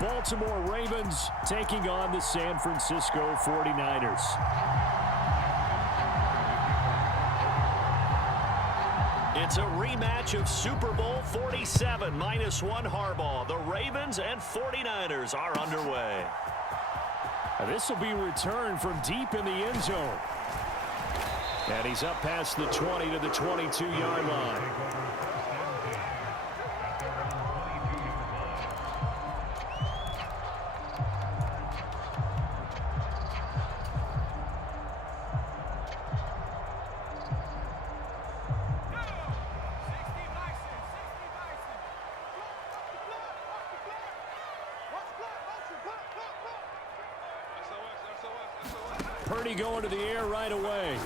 Baltimore Ravens taking on the San Francisco 49ers. It's a rematch of Super Bowl 47, -1 Harbaugh. The Ravens and 49ers are underway. This will be returned from deep in the end zone. And he's up past the 20 to the 22-yard line. Purdy going to the air right away.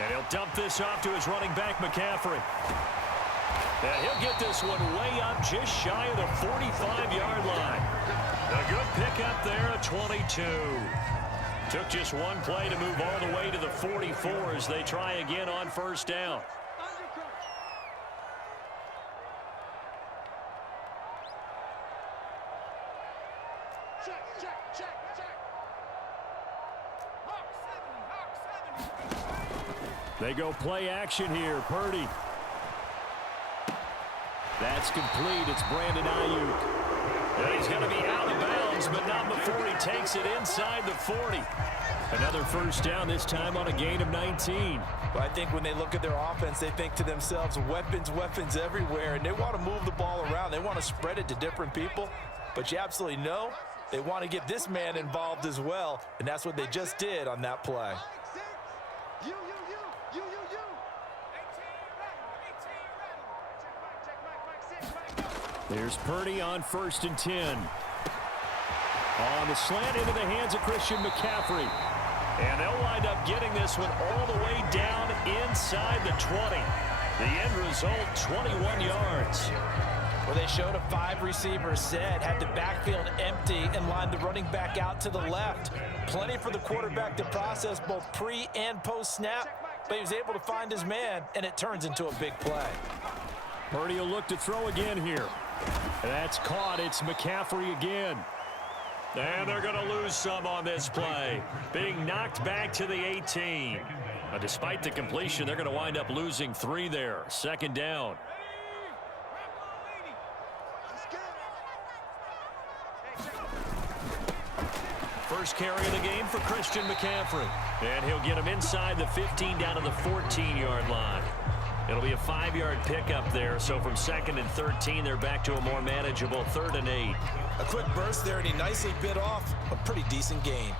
And he'll dump this off to his running back, McCaffrey. And he'll get this one way up just shy of the 45-yard line. A good pickup there at 22. Took just one play to move all the way to the 44 as they try again on first down. They go play action here. Purdy. That's complete. It's Brandon Ayuk. And he's going to be out of bounds, but not before he takes it inside the 40. Another first down, this time on a gain of 19. But I think when they look at their offense, they think to themselves, weapons, weapons everywhere, and they want to move the ball around. They want to spread it to different people. But you absolutely know they want to get this man involved as well, and that's what they just did on that play. There's Purdy on 1st and 10. On the slant into the hands of Christian McCaffrey. And they'll wind up getting this one all the way down inside the 20. The end result, 21 yards. Well, they showed a 5-receiver set, had the backfield empty, and lined the running back out to the left. Plenty for the quarterback to process both pre- and post-snap, but he was able to find his man, and it turns into a big play. Purdy will look to throw again here. That's caught. It's McCaffrey again. And they're going to lose some on this play. Being knocked back to the 18. Despite the completion, they're going to wind up losing 3 there. 2nd down. First carry of the game for Christian McCaffrey. And he'll get him inside the 15 down to the 14-yard line. It'll be a 5-yard pickup there, so from 2nd and 13, they're back to a more manageable 3rd and 8. A quick burst there, and he nicely bit off a pretty decent gain.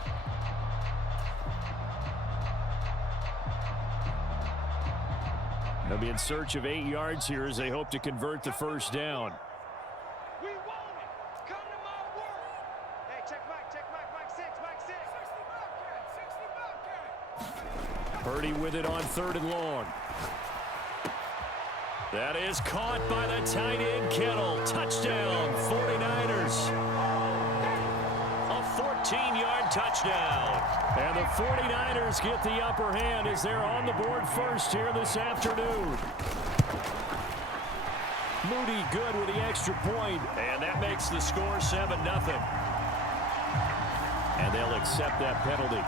They'll be in search of 8 yards here as they hope to convert the first down. We want it. Come to my world. Hey, check Mike 6. Purdy with it on 3rd and long. That is caught by the tight end, Kittle. Touchdown, 49ers. A 14-yard touchdown. And the 49ers get the upper hand as they're on the board first here this afternoon. Moody good with the extra point, and that makes the score 7-0. And they'll accept that penalty.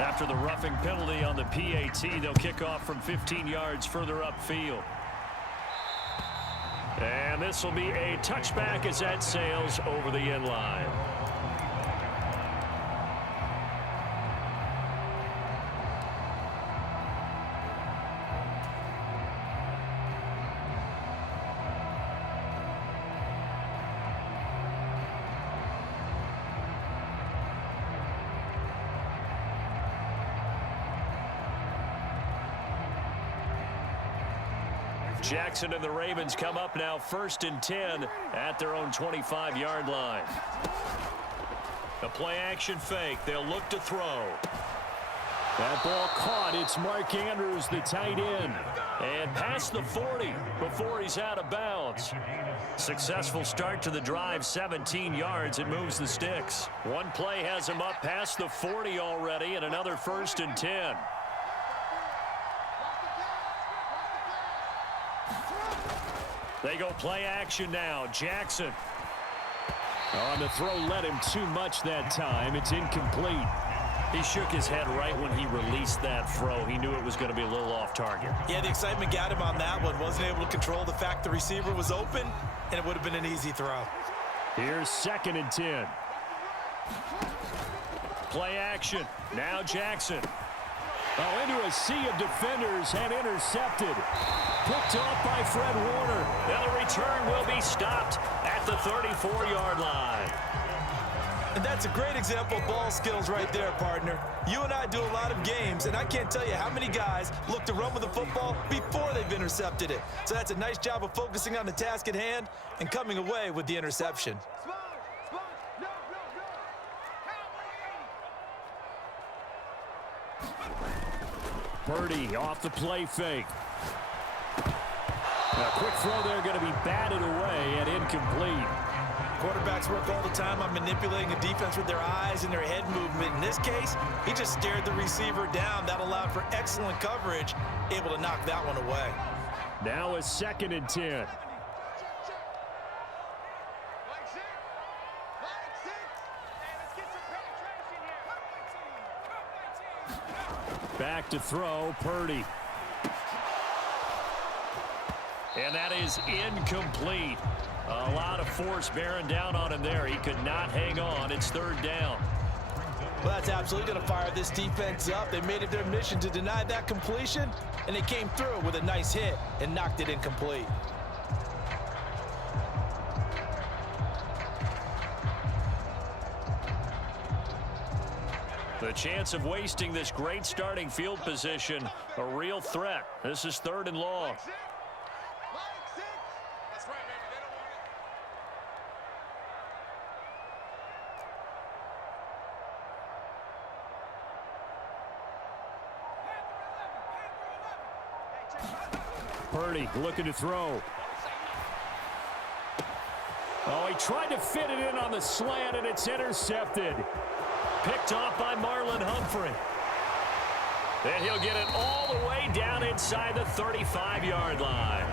After the roughing penalty on the PAT, they'll kick off from 15 yards further upfield. And this will be a touchback as that sails over the end line. Jackson and the Ravens come up now 1st and 10 at their own 25-yard line. A play-action fake. They'll look to throw. That ball caught. It's Mark Andrews, the tight end. And past the 40 before he's out of bounds. Successful start to the drive, 17 yards. It moves the sticks. One play has him up past the 40 already, and another 1st and 10. They go play action now. Jackson. On the throw led him too much that time. It's incomplete. He shook his head right when he released that throw. He knew it was going to be a little off target. Yeah, the excitement got him on that one. Wasn't able to control the fact the receiver was open, and it would have been an easy throw. Here's 2nd and 10. Play action. Now Jackson. Oh, into a sea of defenders and intercepted. Picked off by Fred Warner. Now the return will be stopped at the 34-yard line. And that's a great example of ball skills right there, partner. You and I do a lot of games, and I can't tell you how many guys look to run with the football before they've intercepted it. So that's a nice job of focusing on the task at hand and coming away with the interception. Purdy off the play fake. A quick throw there going to be batted away and incomplete. Quarterbacks work all the time on manipulating a defense with their eyes and their head movement. In this case, he just stared the receiver down. That allowed for excellent coverage, able to knock that one away. Now a 2nd and 10. Back to throw, Purdy. And that is incomplete. A lot of force bearing down on him there. He could not hang on. It's 3rd down. Well, that's absolutely going to fire this defense up. They made it their mission to deny that completion, and they came through with a nice hit and knocked it incomplete. The chance of wasting this great starting field position, a real threat. This is 3rd and long. Purdy looking to throw. Oh, he tried to fit it in on the slant, and it's intercepted. Picked off by Marlon Humphrey. And he'll get it all the way down inside the 35-yard line.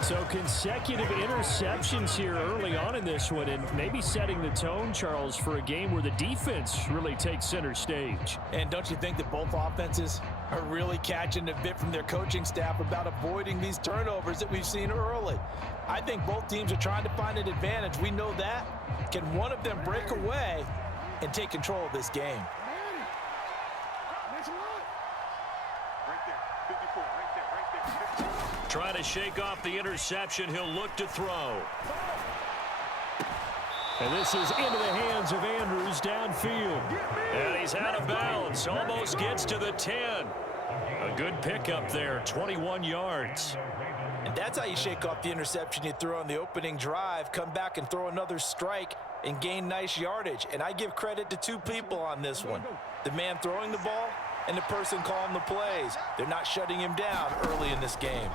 So consecutive interceptions here early on in this one, and maybe setting the tone, Charles, for a game where the defense really takes center stage. And don't you think that both offenses are really catching a bit from their coaching staff about avoiding these turnovers that we've seen early? I think both teams are trying to find an advantage. We know that. Can one of them break away and take control of this game? Trying to shake off the interception. He'll look to throw. And this is into the hands of Andrews downfield. And he's out of bounds. Almost gets to the 10. A good pickup there, 21 yards. And that's how you shake off the interception you threw on the opening drive. Come back and throw another strike and gain nice yardage. And I give credit to two people on this one. The man throwing the ball and the person calling the plays. They're not shutting him down early in this game.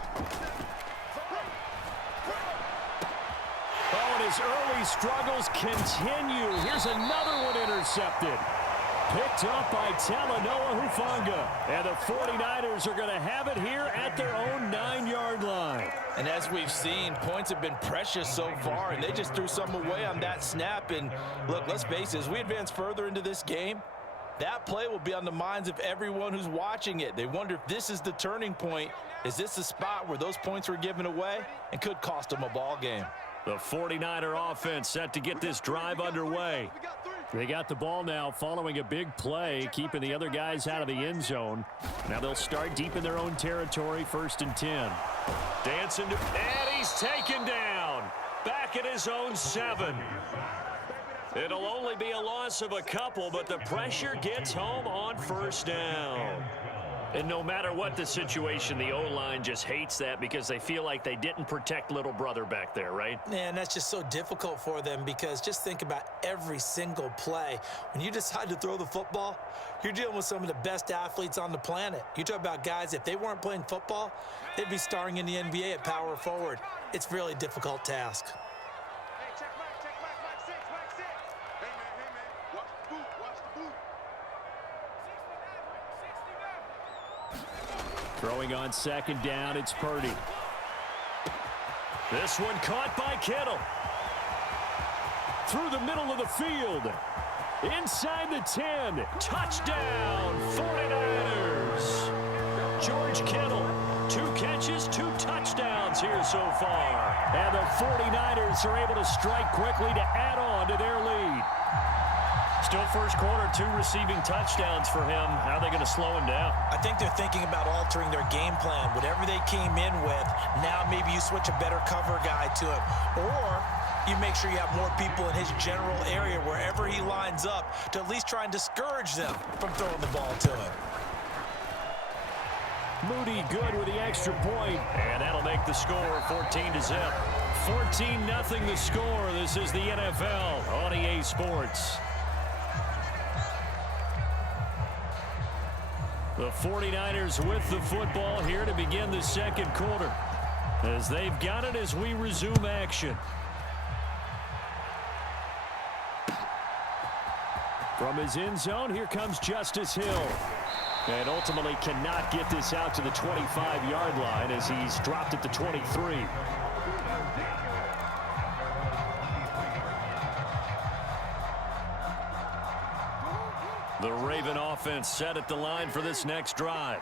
Oh, and his early struggles continue. Here's another one intercepted. Picked up by Talanoa Hufanga. And the 49ers are going to have it here at their own 9-yard line. And as we've seen, points have been precious so far, and they just threw some away on that snap. And look, let's face it, as we advance further into this game, that play will be on the minds of everyone who's watching it. They wonder if this is the turning point. Is this the spot where those points were given away and could cost them a ball game? The 49er offense set to get this drive underway. They got the ball now following a big play, keeping the other guys out of the end zone. Now they'll start deep in their own territory, 1st and 10. Dancing to, and he's taken down. Back at his own 7. It'll only be a loss of a couple, but the pressure gets home on 1st down. And no matter what the situation, the O-line just hates that because they feel like they didn't protect little brother back there, right? Man, that's just so difficult for them because just think about every single play. When you decide to throw the football, you're dealing with some of the best athletes on the planet. You talk about guys, if they weren't playing football, they'd be starring in the NBA at power forward. It's a really difficult task. Throwing on 2nd down, it's Purdy. This one caught by Kittle. Through the middle of the field. Inside the 10. Touchdown, 49ers. George Kittle, 2 catches, 2 touchdowns here so far. And the 49ers are able to strike quickly to add on to their lead. Still first quarter, 2 receiving touchdowns for him. How are they going to slow him down? I think they're thinking about altering their game plan. Whatever they came in with, now maybe you switch a better cover guy to him. Or you make sure you have more people in his general area wherever he lines up to at least try and discourage them from throwing the ball to him. Moody good with the extra point. And that'll make the score 14-0. 14-0 the score. This is the NFL on EA Sports. The 49ers with the football here to begin the second quarter. As they've got it as we resume action. From his end zone, here comes Justice Hill. And ultimately cannot get this out to the 25-yard line as he's dropped at the 23. The Raven offense set at the line for this next drive.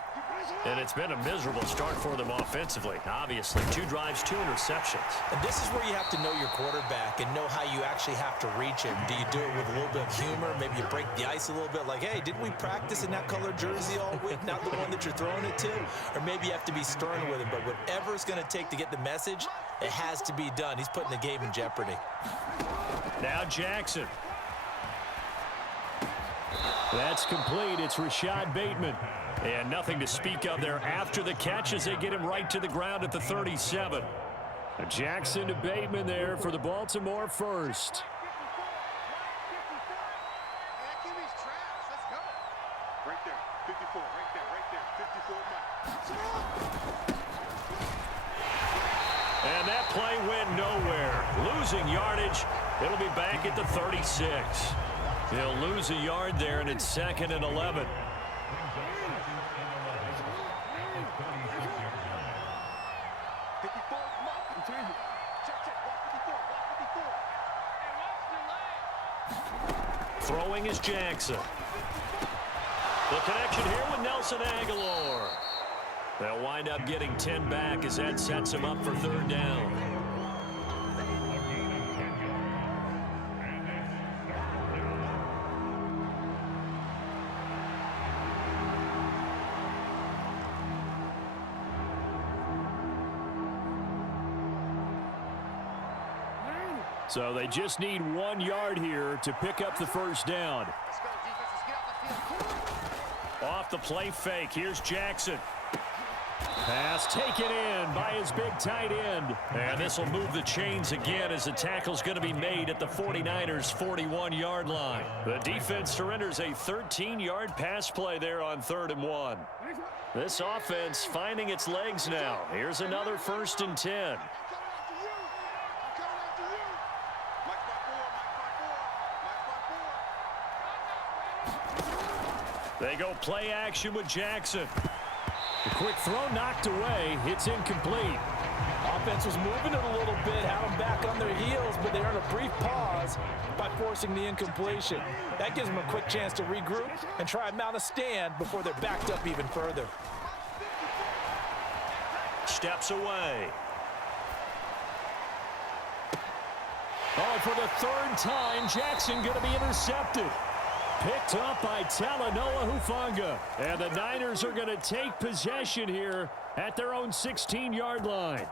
And it's been a miserable start for them offensively. Obviously, 2 drives, 2 interceptions. And this is where you have to know your quarterback and know how you actually have to reach him. Do you do it with a little bit of humor? Maybe you break the ice a little bit like, hey, didn't we practice in that color jersey all week? Not the one that you're throwing it to? Or maybe you have to be stern with him. But whatever it's going to take to get the message, it has to be done. He's putting the game in jeopardy. Now Jackson. That's complete. It's Rashad Bateman. And nothing to speak of there after the catch as they get him right to the ground at the 37. Jackson to Bateman there for the Baltimore first. Right there, 54, right there, 54 And that play went nowhere. Losing yardage. It'll be back at the 36. He'll lose a yard there, and it's 2nd and 11. Throwing is Jackson. The connection here with Nelson Aguilar. They'll wind up getting 10 back as that sets him up for 3rd down. So they just need 1 yard here to pick up the first down. Let's go, defense. Let's get out the field. Off the play fake. Here's Jackson. Pass taken in by his big tight end. And this will move the chains again as the tackle's going to be made at the 49ers' 41-yard line. The defense surrenders a 13-yard pass play there on 3rd and 1. This offense finding its legs now. Here's another 1st and 10. They go play action with Jackson. The quick throw knocked away. It's incomplete. Offense was moving it a little bit, had them back on their heels, but they earned a brief pause by forcing the incompletion. That gives them a quick chance to regroup and try and mount a stand before they're backed up even further. Steps away. Oh, for the 3rd time, Jackson going to be intercepted. Picked up by Talanoa Hufanga. And the Niners are going to take possession here at their own 16-yard line.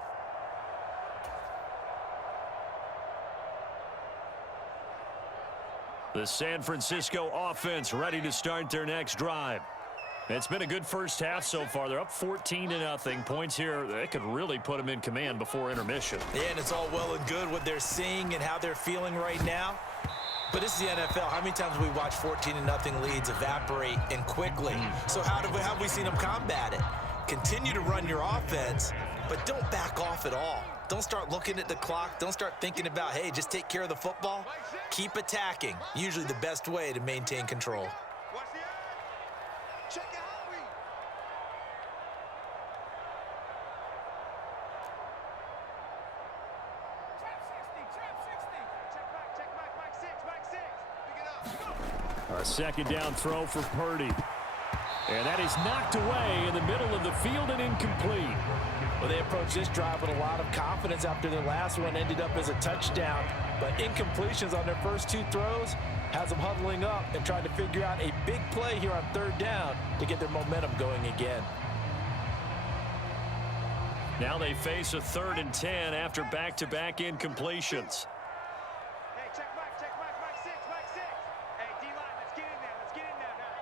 The San Francisco offense ready to start their next drive. It's been a good first half so far. They're up 14-0. Points here, they could really put them in command before intermission. Yeah, and it's all well and good what they're seeing and how they're feeling right now. But this is the NFL. How many times have we watched 14-0 leads evaporate and quickly? So how have we seen them combat it? Continue to run your offense, but don't back off at all. Don't start looking at the clock. Don't start thinking about, hey, just take care of the football. Keep attacking. Usually the best way to maintain control. Watch the eye. Check it out, read. second down throw for Purdy. And that is knocked away in the middle of the field and incomplete. Well, they approached this drive with a lot of confidence after their last one ended up as a touchdown. But incompletions on their first two throws has them huddling up and trying to figure out a big play here on third down to get their momentum going again. Now they face a 3rd and 10 after back-to-back incompletions. Hey, check back, back six. Hey, D-line, let's get in there. Let's get in there now.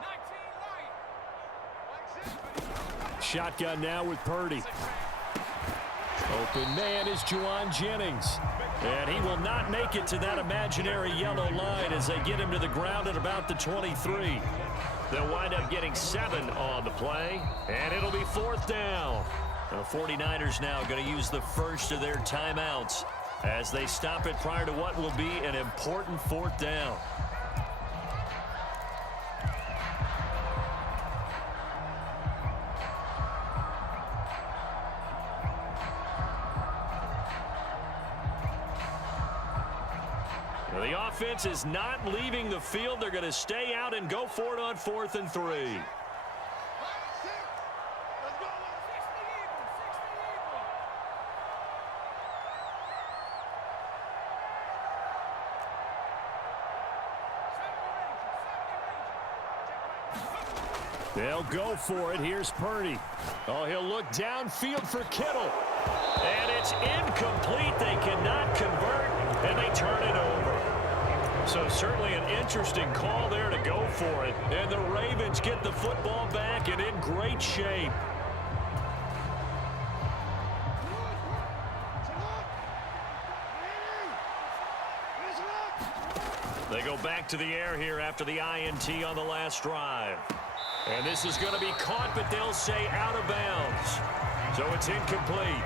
19 right. Shotgun now with Purdy. Open man is Juwan Jennings. And he will not make it to that imaginary yellow line as they get him to the ground at about the 23. They'll wind up getting 7 on the play, and it'll be 4th down. The 49ers now going to use the first of their timeouts as they stop it prior to what will be an important 4th down. The offense is not leaving the field. They're going to stay out and go for it on 4th and 3. They'll go for it. Here's Purdy. Oh, he'll look downfield for Kittle. And it's incomplete. They cannot convert, and they turn it over. So certainly an interesting call there to go for it. And the Ravens get the football back and in great shape. They go back to the air here after the INT on the last drive. And this is going to be caught, but they'll say out of bounds. So it's incomplete.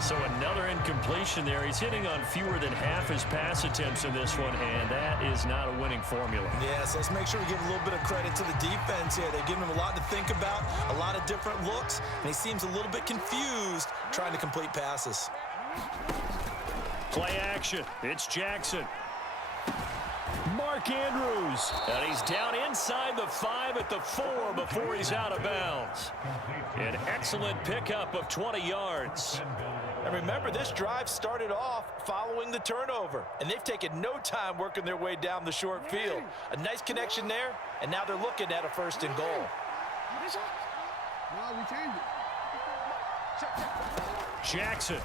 So another incompletion there. He's hitting on fewer than half his pass attempts in this one, and that is not a winning formula. Yes, let's make sure we give a little bit of credit to the defense here. They're giving him a lot to think about, a lot of different looks, and he seems a little bit confused trying to complete passes. Play action. It's Jackson. Mark Andrews. And he's down inside the 5 at the 4 before he's out of bounds. An excellent pickup of 20 yards. And remember, this drive started off following the turnover, and they've taken no time working their way down the short field. A nice connection there, and now they're looking at a 1st and goal. Jackson.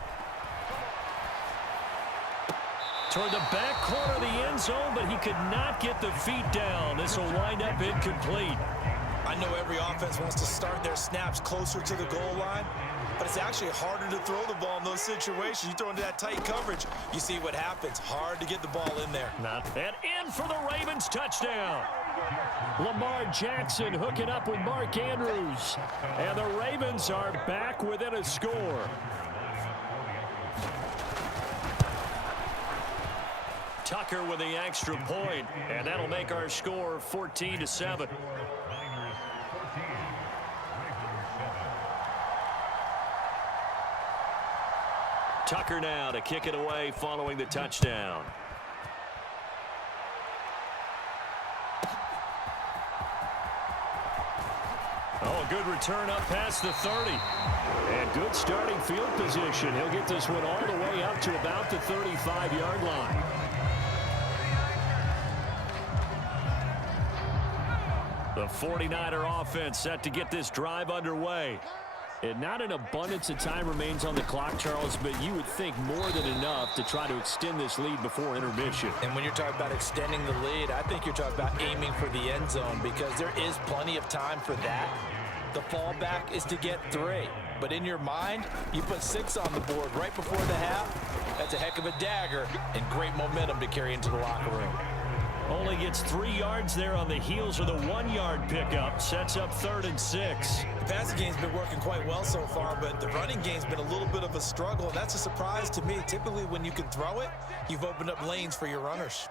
Toward the back corner of the end zone, but he could not get the feet down. This will wind up incomplete. I know every offense wants to start their snaps closer to the goal line, but it's actually harder to throw the ball in those situations. You throw into that tight coverage, you see what happens. Hard to get the ball in there. And in for the Ravens touchdown. Lamar Jackson hooking up with Mark Andrews. And the Ravens are back within a score. Tucker with the extra point, and that'll make our score 14-7. Tucker now to kick it away following the touchdown. Oh, a good return up past the 30. And good starting field position. He'll get this one all the way up to about the 35-yard line. The 49er offense set to get this drive underway. And not an abundance of time remains on the clock, Charles, but you would think more than enough to try to extend this lead before intermission. And when you're talking about extending the lead, I think you're talking about aiming for the end zone because there is plenty of time for that. The fallback is to get 3. But in your mind, you put 6 on the board right before the half. That's a heck of a dagger and great momentum to carry into the locker room. Only gets 3 yards there on the heels of the 1-yard pickup. Sets up 3rd and 6. The passing game's been working quite well so far, but the running game's been a little bit of a struggle. And that's a surprise to me. Typically, when you can throw it, you've opened up lanes for your runners.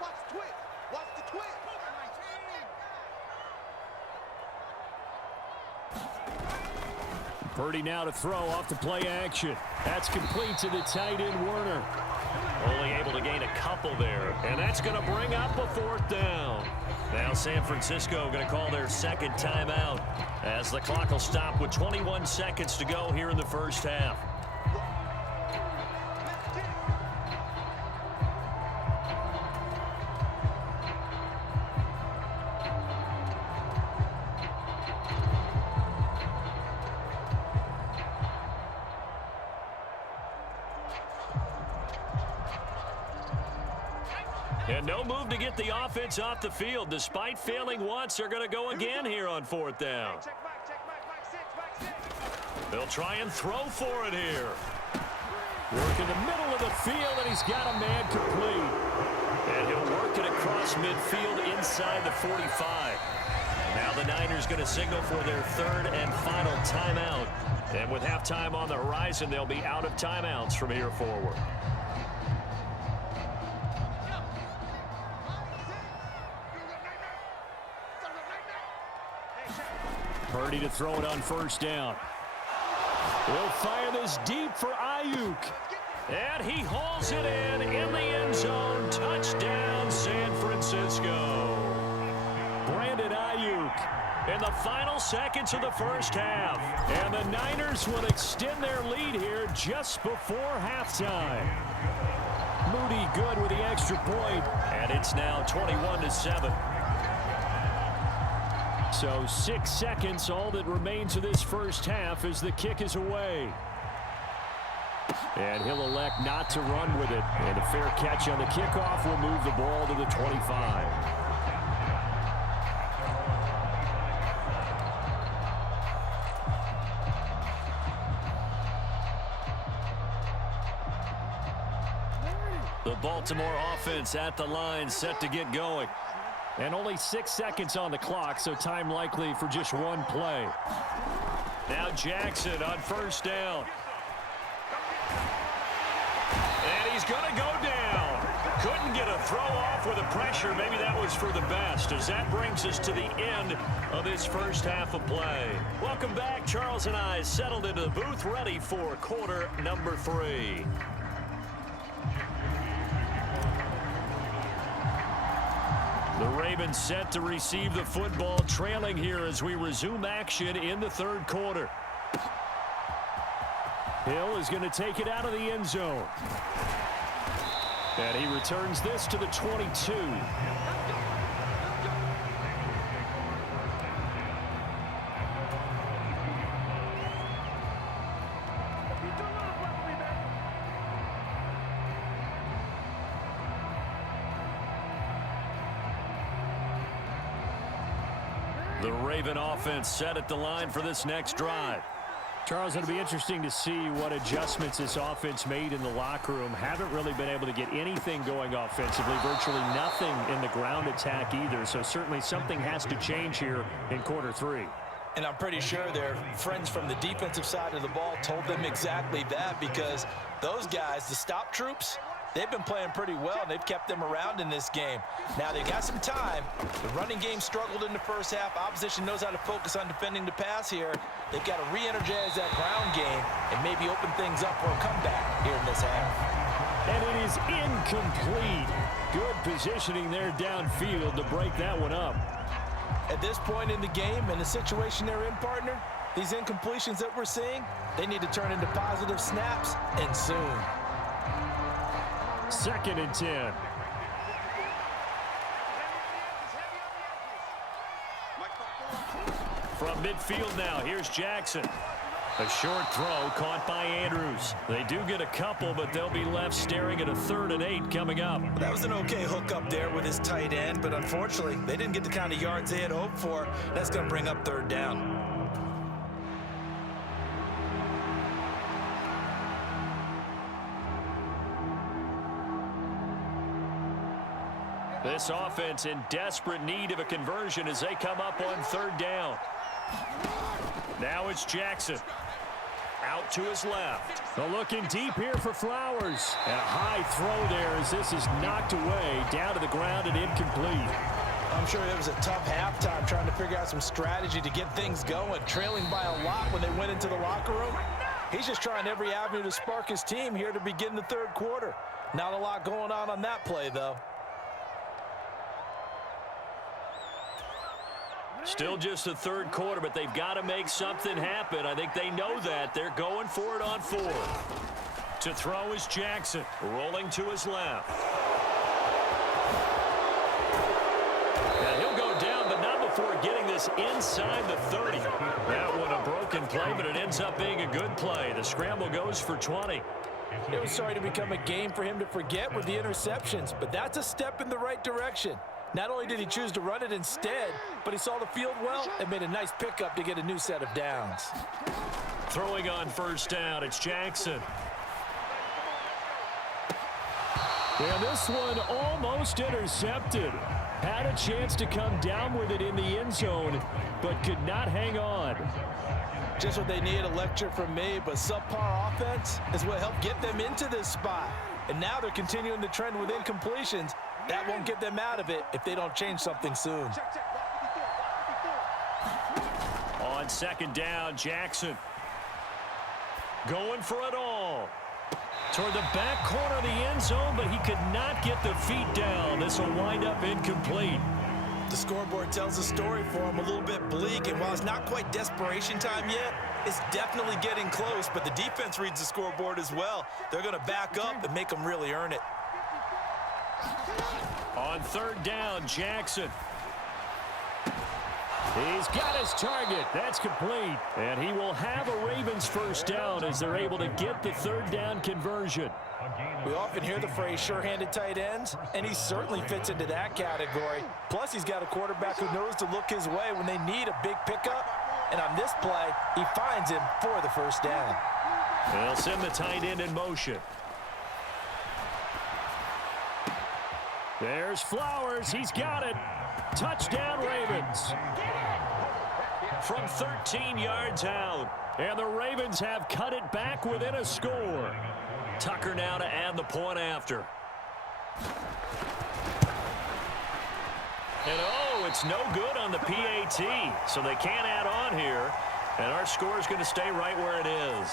Watch the twist. Watch the twist. Purdy now to throw off the play action. That's complete to the tight end, Werner. Only able to gain a couple there. And that's going to bring up a 4th down. Now San Francisco going to call their second timeout as the clock will stop with 21 seconds to go here in the first half. And no move to get the offense off the field. Despite failing once, they're going to go again here on 4th down. They'll try and throw for it here. Work in the middle of the field, and he's got a man complete. And he'll work it across midfield inside the 45. Now the Niners going to signal for their 3rd and final timeout. And with halftime on the horizon, they'll be out of timeouts from here forward. Purdy to throw it on 1st down. He'll fire this deep for Ayuk. And he hauls it in the end zone. Touchdown, San Francisco. Brandon Ayuk In the final seconds of the first half. And the Niners will extend their lead here just before halftime. Moody good with the extra point. And it's now 21-7. So 6 seconds, all that remains of this first half as the kick is away. And he'll elect not to run with it. And a fair catch on the kickoff will move the ball to the 25. The Baltimore offense at the line, set to get going. And only 6 seconds on the clock, so time likely for just one play. Now Jackson on first down. And he's going to go down. Couldn't get a throw off with the pressure. Maybe that was for the best, as that brings us to the end of this first half of play. Welcome back. Charles and I settled into the booth, ready for quarter number 3. The Ravens set to receive the football, trailing here as we resume action in the third quarter. Hill is going to take it out of the end zone. And he returns this to the 22. The Raven offense set at the line for this next drive. Charles, it'll be interesting to see what adjustments this offense made in the locker room. Haven't really been able to get anything going offensively, virtually nothing in the ground attack either. So certainly something has to change here in quarter 3. And I'm pretty sure their friends from the defensive side of the ball told them exactly that, because those guys, the stop troops, they've been playing pretty well, and they've kept them around in this game. Now, they've got some time. The running game struggled in the first half. Opposition knows how to focus on defending the pass here. They've got to re-energize that ground game and maybe open things up for a comeback here in this half. And it is incomplete. Good positioning there downfield to break that one up. At this point in the game, and the situation they're in, partner, these incompletions that we're seeing, they need to turn into positive snaps, and soon. 2nd and 10. From midfield now, here's Jackson. A short throw caught by Andrews. They do get a couple, but they'll be left staring at a 3rd and 8 coming up. That was an okay hook up there with his tight end, but unfortunately, they didn't get the kind of yards they had hoped for. That's going to bring up 3rd down. This offense in desperate need of a conversion as they come up on 3rd down. Now it's Jackson. Out to his left. They're looking deep here for Flowers. And a high throw there as this is knocked away, down to the ground and incomplete. I'm sure it was a tough halftime trying to figure out some strategy to get things going, trailing by a lot when they went into the locker room. He's just trying every avenue to spark his team here to begin the third quarter. Not a lot going on that play, though. Still just the third quarter, but they've got to make something happen. I think they know that. They're going for it on fourth. To throw is Jackson, rolling to his left. And he'll go down, but not before getting this inside the 30. That one a broken play, but it ends up being a good play. The scramble goes for 20. It was starting to become a game for him to forget with the interceptions, but that's a step in the right direction. Not only did he choose to run it instead, but he saw the field well and made a nice pickup to get a new set of downs. Throwing on first down, it's Jackson. And this one almost intercepted. Had a chance to come down with it in the end zone, but could not hang on. Just what they need, a lecture from me, but subpar offense is what helped get them into this spot. And now they're continuing the trend with incompletions. That won't get them out of it if they don't change something soon. On second down, Jackson going for it all. Toward the back corner of the end zone, but he could not get the feet down. This will wind up incomplete. The scoreboard tells a story for him, a little bit bleak, and while it's not quite desperation time yet, it's definitely getting close, but the defense reads the scoreboard as well. They're going to back up and make them really earn it. On third down, Jackson. He's got his target. That's complete. And he will have a Ravens first down as they're able to get the third down conversion. We often hear the phrase sure-handed tight ends, and he certainly fits into that category. Plus, he's got a quarterback who knows to look his way when they need a big pickup. And on this play, he finds him for the first down. They'll send the tight end in motion. There's Flowers. He's got it. Touchdown, Ravens. From 13 yards out. And the Ravens have cut it back within a score. Tucker now to add the point after. And oh, it's no good on the PAT. So they can't add on here. And our score is going to stay right where it is.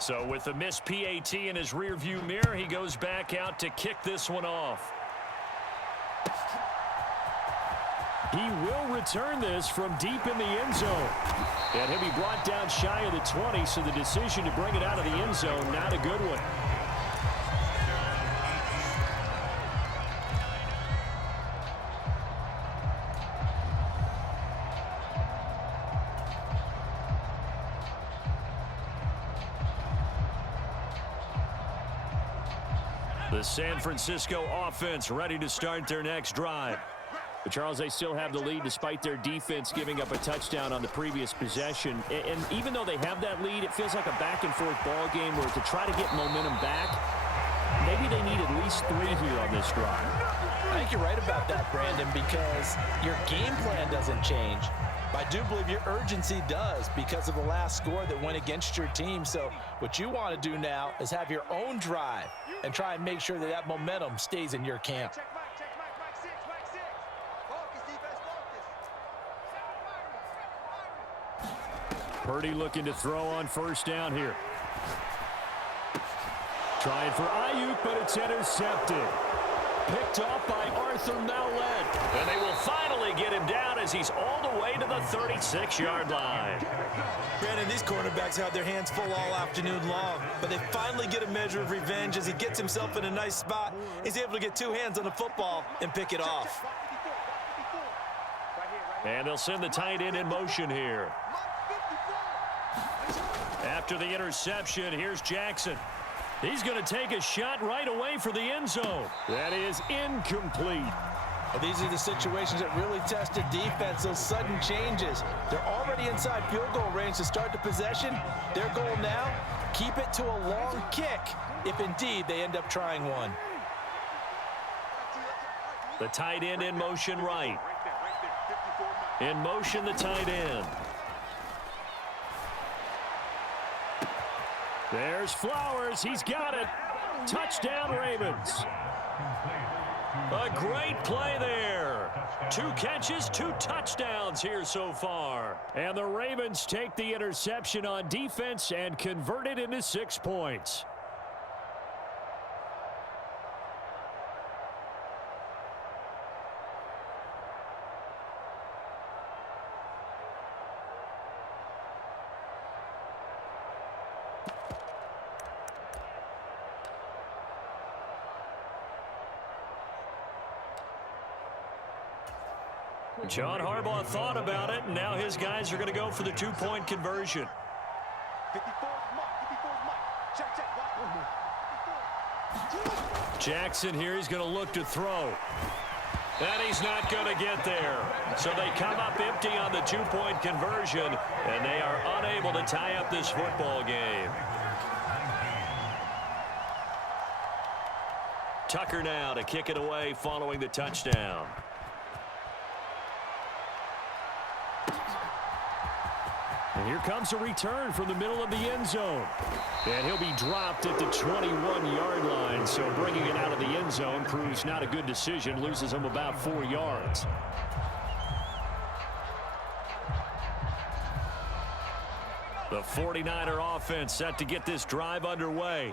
So with the missed PAT in his rearview mirror, he goes back out to kick this one off. He will return this from deep in the end zone. And he'll be brought down shy of the 20, so the decision to bring it out of the end zone, not a good one. The San Francisco offense ready to start their next drive. But Charles, they still have the lead despite their defense giving up a touchdown on the previous possession. And even though they have that lead, it feels like a back-and-forth ball game where to try to get momentum back, maybe they need at least 3 here on this drive. I think you're right about that, Brandon, because your game plan doesn't change. I do believe your urgency does because of the last score that went against your team. So what you want to do now is have your own drive and try and make sure that that momentum stays in your camp. Purdy looking to throw on first down here. Trying for Ayuk, but it's intercepted. Picked off by Arthur Mallett. And they will finally get him down as he's all the way to the 36-yard line. Brandon, these quarterbacks have their hands full all afternoon long, but they finally get a measure of revenge as he gets himself in a nice spot. He's able to get 2 hands on the football and pick it off. And they'll send the tight end in motion here. After the interception, here's Jackson. He's going to take a shot right away for the end zone. That is incomplete. Well, these are the situations that really test a defense, those sudden changes. They're already inside field goal range to start the possession. Their goal now, keep it to a long kick, if indeed they end up trying one. The tight end in motion right. In motion, the tight end. There's Flowers. He's got it. Touchdown, Ravens. A great play there. 2 catches, 2 touchdowns here so far. And the Ravens take the interception on defense and convert it into 6 points. John Harbaugh thought about it, and now his guys are going to go for the 2-point conversion. 54 mark. Check. Jackson here, he's going to look to throw. And he's not going to get there. So they come up empty on the 2-point conversion, and they are unable to tie up this football game. Tucker now to kick it away following the touchdown. And here comes a return from the middle of the end zone. And he'll be dropped at the 21-yard line. So bringing it out of the end zone proves not a good decision. Loses him about 4 yards. The 49er offense set to get this drive underway.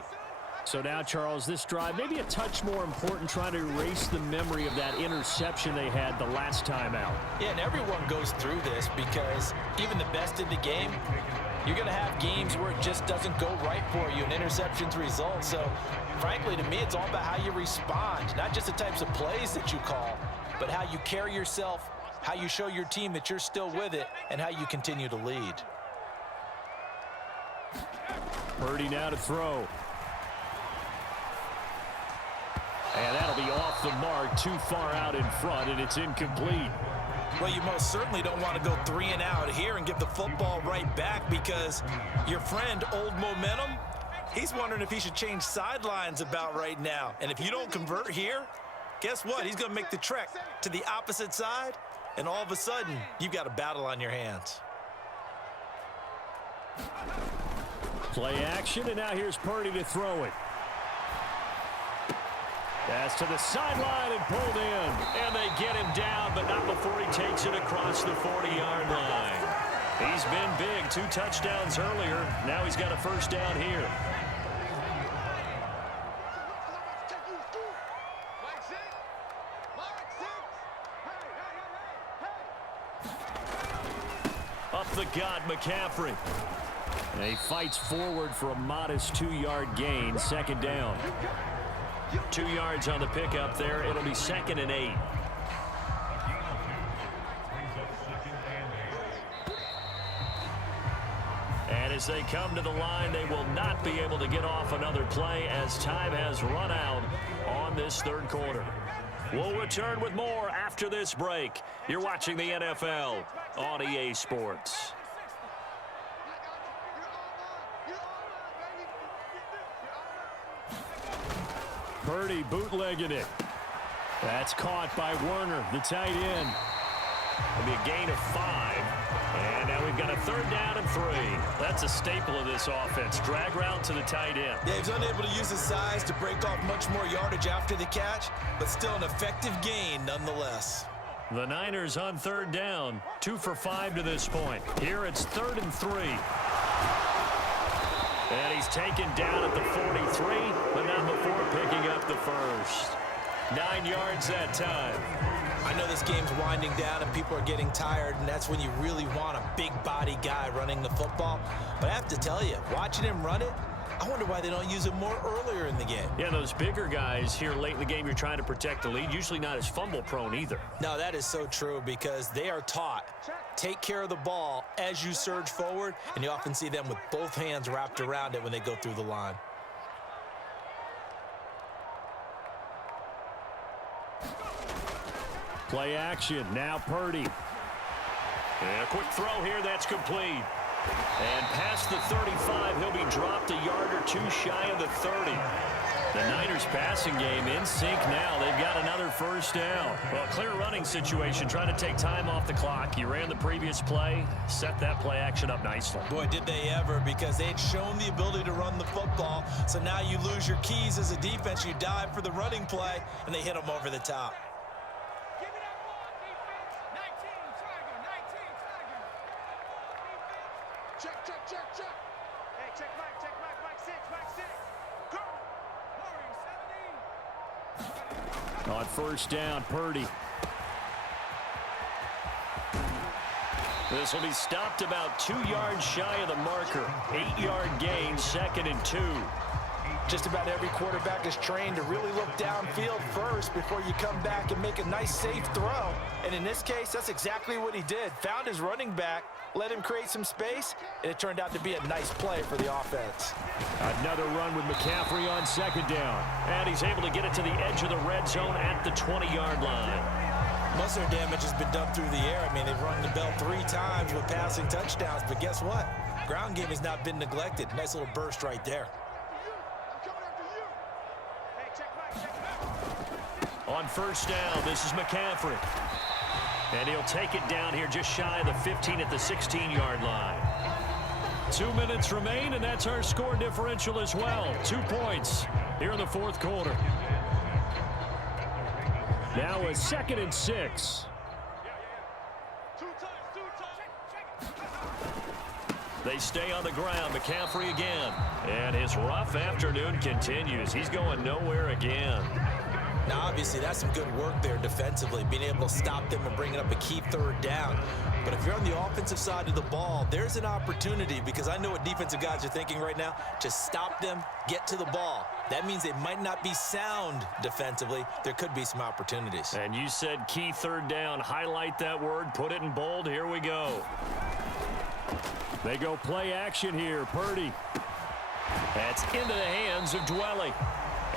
So now, Charles, this drive maybe a touch more important, trying to erase the memory of that interception they had the last time out. Yeah, and everyone goes through this because even the best in the game, you're going to have games where it just doesn't go right for you, and interceptions result. So, frankly, to me, it's all about how you respond, not just the types of plays that you call, but how you carry yourself, how you show your team that you're still with it, and how you continue to lead. Purdy now to throw. And that'll be off the mark, too far out in front, and it's incomplete. Well, you most certainly don't want to go 3 and out here and give the football right back, because your friend, Old Momentum, he's wondering if he should change sidelines about right now. And if you don't convert here, guess what? He's going to make the trek to the opposite side, and all of a sudden, you've got a battle on your hands. Play action, and now here's Purdy to throw it. That's to the sideline and pulled in. And they get him down, but not before he takes it across the 40-yard line. He's been big, 2 touchdowns earlier. Now he's got a first down here. Up the gut, McCaffrey. And he fights forward for a modest 2-yard gain, 2nd down. 2 yards on the pickup there. It'll be 2nd and 8. And as they come to the line, they will not be able to get off another play as time has run out on this 3rd quarter. We'll return with more after this break. You're watching the NFL on EA Sports. Purdy bootlegging it. That's caught by Werner, the tight end. It'll be a gain of 5. And now we've got a 3rd down and 3. That's a staple of this offense. Drag route to the tight end. Yeah, he's unable to use his size to break off much more yardage after the catch, but still an effective gain nonetheless. The Niners on 3rd down, 2 for 5 to this point. Here it's 3rd and 3. And he's taken down at the 43, but not before picking up the first. 9 yards that time. I know this game's winding down and people are getting tired, and that's when you really want a big body guy running the football. But I have to tell you, watching him run it, I wonder why they don't use him more earlier in the game. Yeah, those bigger guys here late in the game, you're trying to protect the lead, usually not as fumble prone either. No, that is so true, because they are taught, take care of the ball as you surge forward, and you often see them with both hands wrapped around it when they go through the line. Play action, now Purdy. And a quick throw here, that's complete. And past the 35, he'll be dropped a yard or 2 shy of the 30. The Niners passing game in sync now. They've got another first down. Well, clear running situation, trying to take time off the clock. You ran the previous play, set that play action up nicely. Boy, did they ever, because they had shown the ability to run the football. So now you lose your keys as a defense. You dive for the running play, and they hit them over the top. Give me that ball, defense. Hey, check Mike 6, Mike 6. Go! Warning, 17. On first down, Purdy. This will be stopped about 2 yards shy of the marker. 8-yard gain, 2nd and 2. Just about every quarterback is trained to really look downfield first before you come back and make a nice, safe throw. And in this case, that's exactly what he did. Found his running back, let him create some space, and it turned out to be a nice play for the offense. Another run with McCaffrey on 2nd down. And he's able to get it to the edge of the red zone at the 20-yard line. Most of their damage has been done through the air. I mean, they've rung the bell 3 times with passing touchdowns, but guess what? Ground game has not been neglected. Nice little burst right there. On first down, this is McCaffrey. And he'll take it down here just shy of the 15 at the 16-yard line. 2 minutes remain, and that's our score differential as well. 2 points here in the 4th quarter. Now a 2nd and 6. They stay on the ground. McCaffrey again. And his rough afternoon continues. He's going nowhere again. Now, obviously, that's some good work there defensively, being able to stop them and bringing up a key 3rd down. But if you're on the offensive side of the ball, there's an opportunity, because I know what defensive guys are thinking right now, to stop them, get to the ball. That means they might not be sound defensively. There could be some opportunities. And you said key 3rd down. Highlight that word. Put it in bold. Here we go. They go play action here. Purdy. That's into the hands of Dwelly.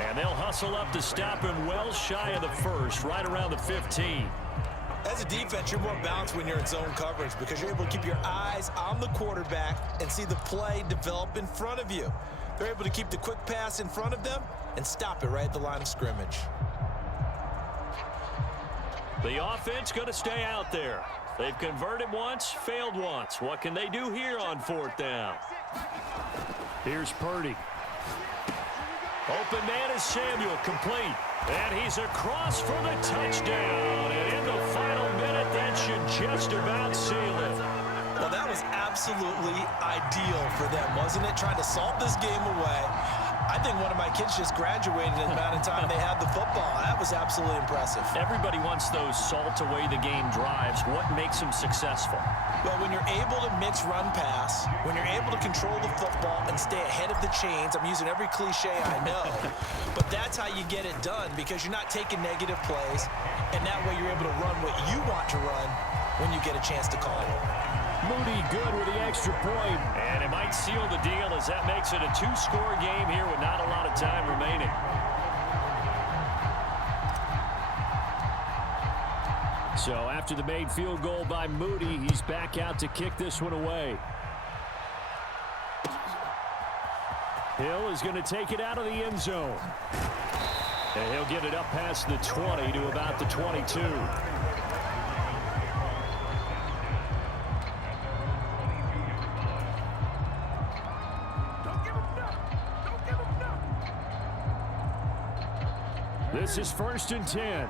And they'll hustle up to stop him well shy of the 1st, right around the 15. As a defense, you're more balanced when you're in zone coverage because you're able to keep your eyes on the quarterback and see the play develop in front of you. They're able to keep the quick pass in front of them and stop it right at the line of scrimmage. The offense going to stay out there. They've converted once, failed once. What can they do here on 4th down? Here's Purdy. Open man is Samuel, complete. And he's across for the touchdown. And in the final minute, that should just about seal it. Well, that was absolutely ideal for them, wasn't it? Trying to salt this game away. I think one of my kids just graduated in the amount of time they had the football. That was absolutely impressive. Everybody wants those salt-away-the-game drives. What makes them successful? Well, when you're able to mix run-pass, when you're able to control the football and stay ahead of the chains, I'm using every cliche I know, but that's how you get it done because you're not taking negative plays, and that way you're able to run what you want to run when you get a chance to call it. Moody good with the extra point. And it might seal the deal as that makes it a 2-score game here with not a lot of time remaining. So after the made field goal by Moody, he's back out to kick this one away. Hill is going to take it out of the end zone. And he'll get it up past the 20 to about the 22. This is 1st and 10.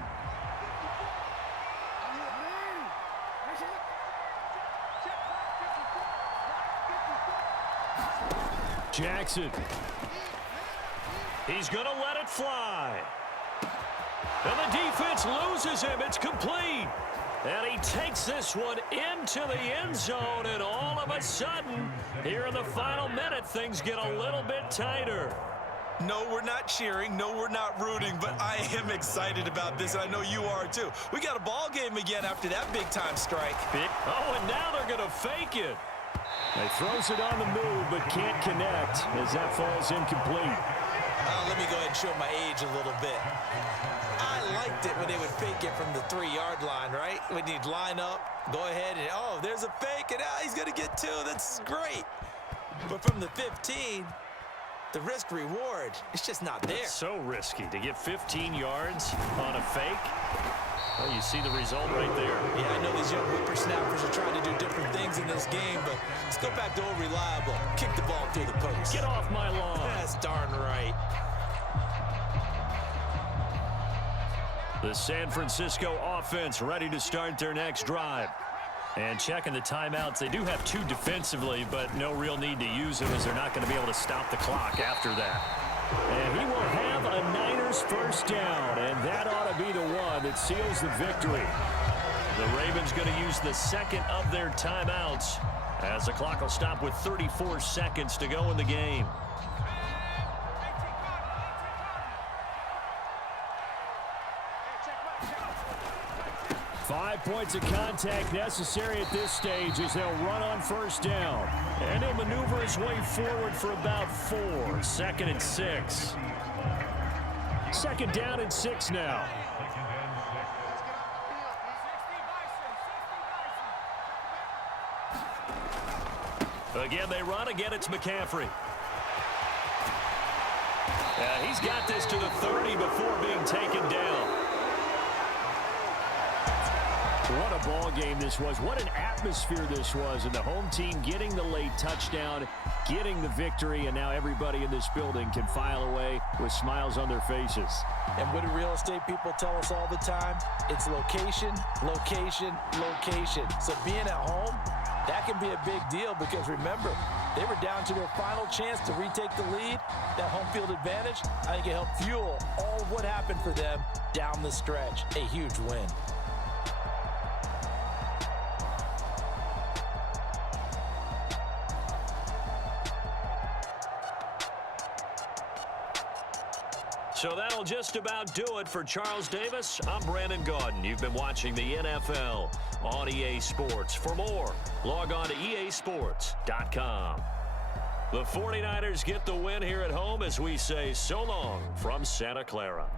Jackson. He's going to let it fly. And the defense loses him. It's complete. And he takes this one into the end zone. And all of a sudden, here in the final minute, things get a little bit tighter. No, we're not cheering. No, we're not rooting. But I am excited about this, and I know you are too. We got a ball game again after that big-time strike. Oh, and now they're going to fake it. He throws it on the move, but can't connect as that falls incomplete. Let me go ahead and show my age a little bit. I liked it when they would fake it from the 3-yard line, right? When you'd line up, go ahead, and, oh, there's a fake, and he's going to get 2. That's great. But from the 15, the risk-reward, it's just not there. It's so risky to get 15 yards on a fake. Well, you see the result right there. Yeah, I know these young whippersnappers are trying to do different things in this game, but let's go back to old reliable. Kick the ball through the post. Get off my lawn. That's darn right. The San Francisco offense ready to start their next drive. And checking the timeouts, they do have 2 defensively, but no real need to use them as they're not going to be able to stop the clock after that. And he will have a Niners first down, and that ought to be the one that seals the victory. The Ravens going to use the second of their timeouts as the clock will stop with 34 seconds to go in the game. 5 points of contact necessary at this stage as they'll run on first down. And he'll maneuver his way forward for about 4. 2nd and 6. 2nd down and 6 now. Again, they run. Again, it's McCaffrey. He's got this to the 30 before being taken down. What a ball game this was. What an atmosphere this was. And the home team getting the late touchdown, getting the victory, and now everybody in this building can file away with smiles on their faces. And what do real estate people tell us all the time? It's location, location, location. So being at home, that can be a big deal because remember, they were down to their final chance to retake the lead. That home field advantage, I think it helped fuel all of what happened for them down the stretch. A huge win. So that'll just about do it for Charles Davis. I'm Brandon Gaudin. You've been watching the NFL on EA Sports. For more, log on to easports.com. The 49ers get the win here at home as we say so long from Santa Clara.